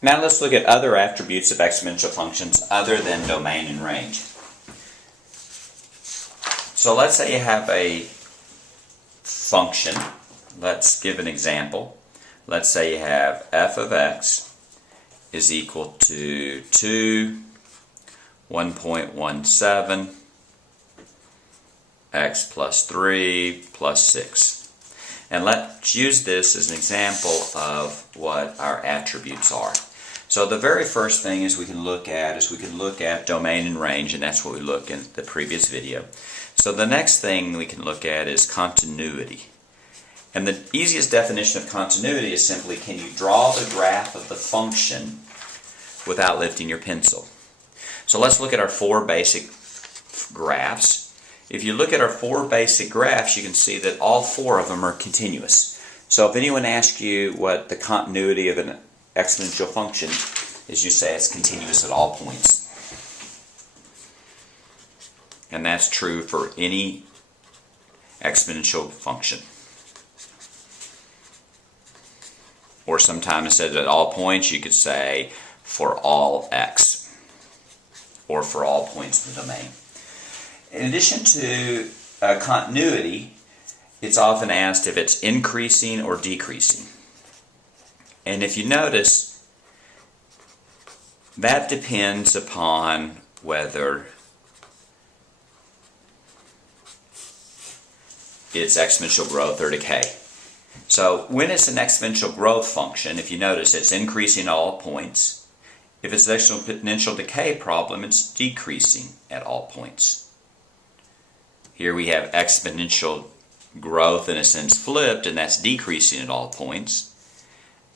Now let's look at other attributes of exponential functions other than domain and range. So let's say you have a function. Let's give an example. Let's say you have f of x is equal to 2, 1.17, x plus 3 plus 6. And let's use this as an example of what our attributes are. So the very first thing we can look at domain and range, and that's what we looked in the previous video. So the next thing we can look at is continuity. And the easiest definition of continuity is simply, can you draw the graph of the function without lifting your pencil? So let's look at our 4 basic graphs. If you look at our 4 basic graphs, you can see that all 4 of them are continuous. So if anyone asks you what the continuity of an exponential function is, you say it's continuous at all points. And that's true for any exponential function. Or sometimes instead of at all points, you could say for all x, or for all points in the domain. In addition to continuity, it's often asked if it's increasing or decreasing. And if you notice, that depends upon whether it's exponential growth or decay. So when it's an exponential growth function, if you notice, it's increasing at all points. If it's an exponential decay problem, it's decreasing at all points. Here we have exponential growth in a sense flipped, and that's decreasing at all points.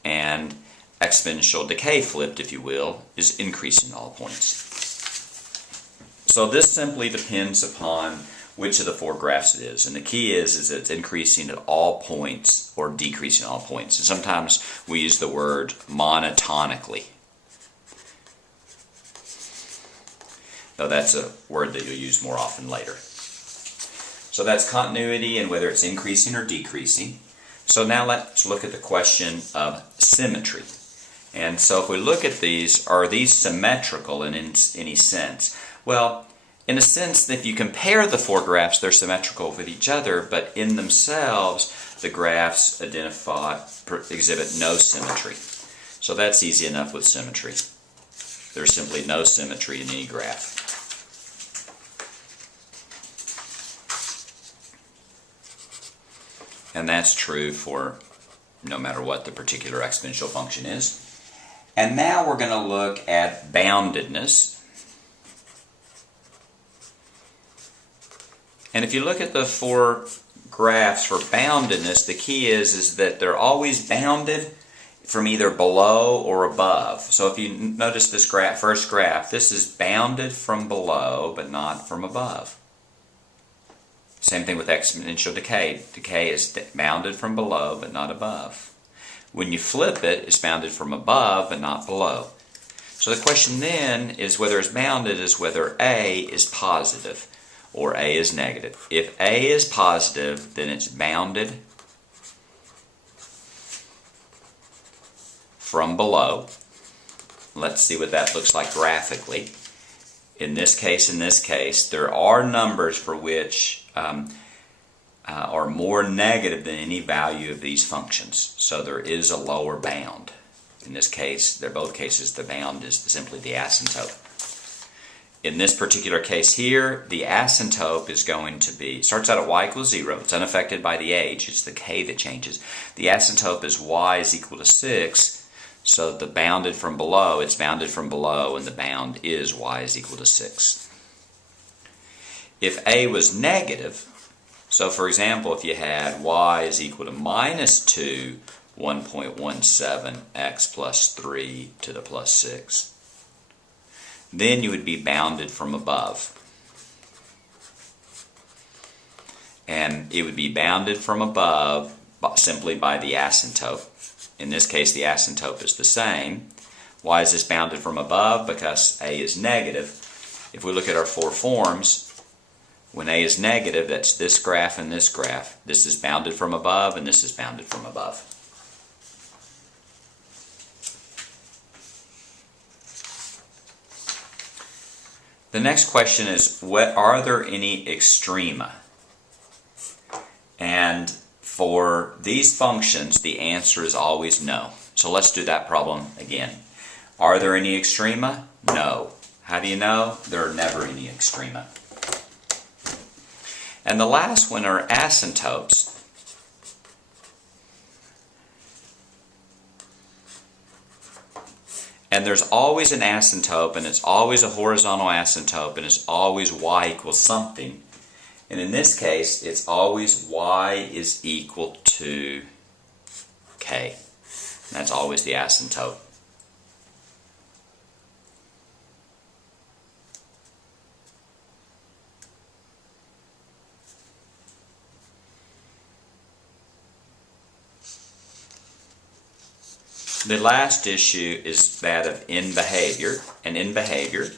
And exponential decay flipped, if you will, is increasing at all points. So this simply depends upon which of the 4 graphs it is. And the key is that it's increasing at all points or decreasing at all points. And sometimes we use the word monotonically. Though that's a word that you'll use more often later. So that's continuity and whether it's increasing or decreasing. So now let's look at the question of symmetry. And so if we look at these, are these symmetrical in any sense? Well, in a sense, if you compare the 4 graphs, they're symmetrical with each other, but in themselves, the graphs exhibit no symmetry. So that's easy enough with symmetry. There's simply no symmetry in any graph. And that's true for no matter what the particular exponential function is. And now we're going to look at boundedness. And if you look at the 4 graphs for boundedness, the key is that they're always bounded from either below or above. So if you notice this first graph, this is bounded from below but not from above. Same thing with exponential decay. Decay is bounded from below but not above. When you flip it, it's bounded from above but not below. So the question then is whether it's bounded is whether A is positive or A is negative. If A is positive, then it's bounded from below. Let's see what that looks like graphically. In this case, there are numbers for which are more negative than any value of these functions. So there is a lower bound. In this case, both cases, the bound is simply the asymptote. In this particular case here, the asymptote is going to be, starts out at y equals 0. It's unaffected by the age. It's the k that changes. The asymptote is y is equal to 6. So the bounded from below, it's bounded from below, and the bound is y is equal to 6. If a was negative, so for example, if you had y is equal to minus 2, 1.17 x plus 3 to the plus 6, then you would be bounded from above. And it would be bounded from above simply by the asymptote. In this case, the asymptote is the same. Why is this bounded from above? Because a is negative. If we look at our 4 forms, when a is negative, that's this graph and this graph. This is bounded from above and this is bounded from above. The next question is, are there any extrema? And for these functions, the answer is always no. So let's do that problem again. Are there any extrema? No. How do you know? There are never any extrema. And the last one are asymptotes. And there's always an asymptote, and it's always a horizontal asymptote, and it's always y equals something. And in this case, it's always y is equal to k. And that's always the asymptote. The last issue is that of in behavior. And in behavior,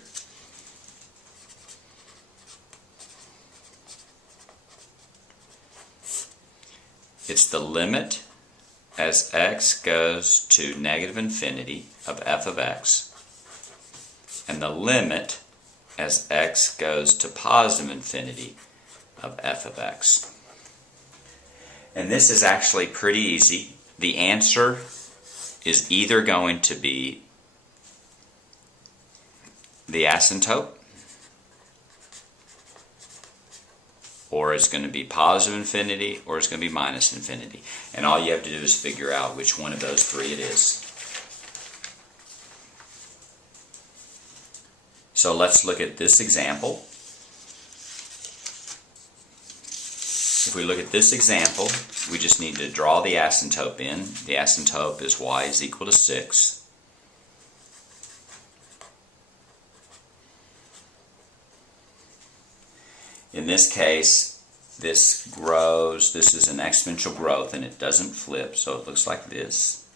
it's the limit as x goes to negative infinity of f of x, and the limit as x goes to positive infinity of f of x. And this is actually pretty easy. The answer is either going to be the asymptote, or it's going to be positive infinity, or it's going to be minus infinity. And all you have to do is figure out which one of those three it is. So let's look at this example. If we look at this example, we just need to draw the asymptote in. The asymptote is y is equal to 6. In this case, this grows. This is an exponential growth, and it doesn't flip, so it looks like this.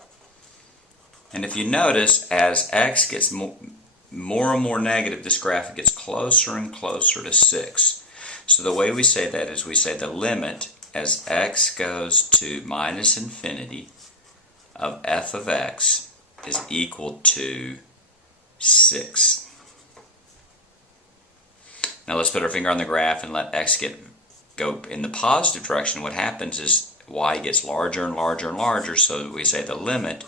And if you notice, as x gets more and more negative, this graph gets closer and closer to 6. So the way we say that is we say the limit as x goes to minus infinity of f of x is equal to 6. Now let's put our finger on the graph and let x go in the positive direction. What happens is y gets larger and larger and larger, so we say the limit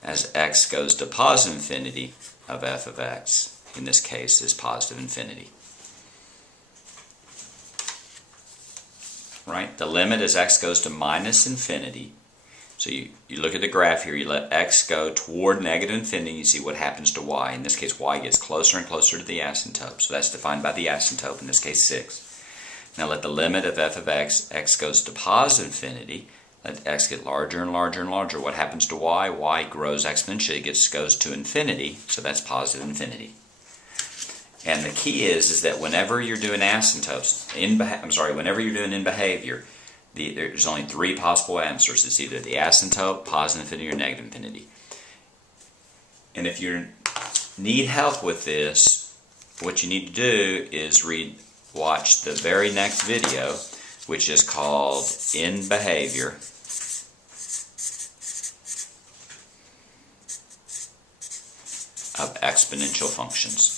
as x goes to positive infinity of f of x, in this case, is positive infinity. Right? The limit as x goes to minus infinity. So you look at the graph here, you let x go toward negative infinity, you see what happens to y. In this case, y gets closer and closer to the asymptote. So that's defined by the asymptote, in this case 6. Now let the limit of f of x, x goes to positive infinity, let x get larger and larger and larger. What happens to y? Y grows exponentially, goes to infinity, so that's positive infinity. And the key is that whenever you're doing asymptotes, whenever you're doing in behavior, there's only 3 possible answers. It's either the asymptote, positive infinity, or negative infinity. And if you need help with this, what you need to do is watch the very next video, which is called In Behavior. Of exponential functions.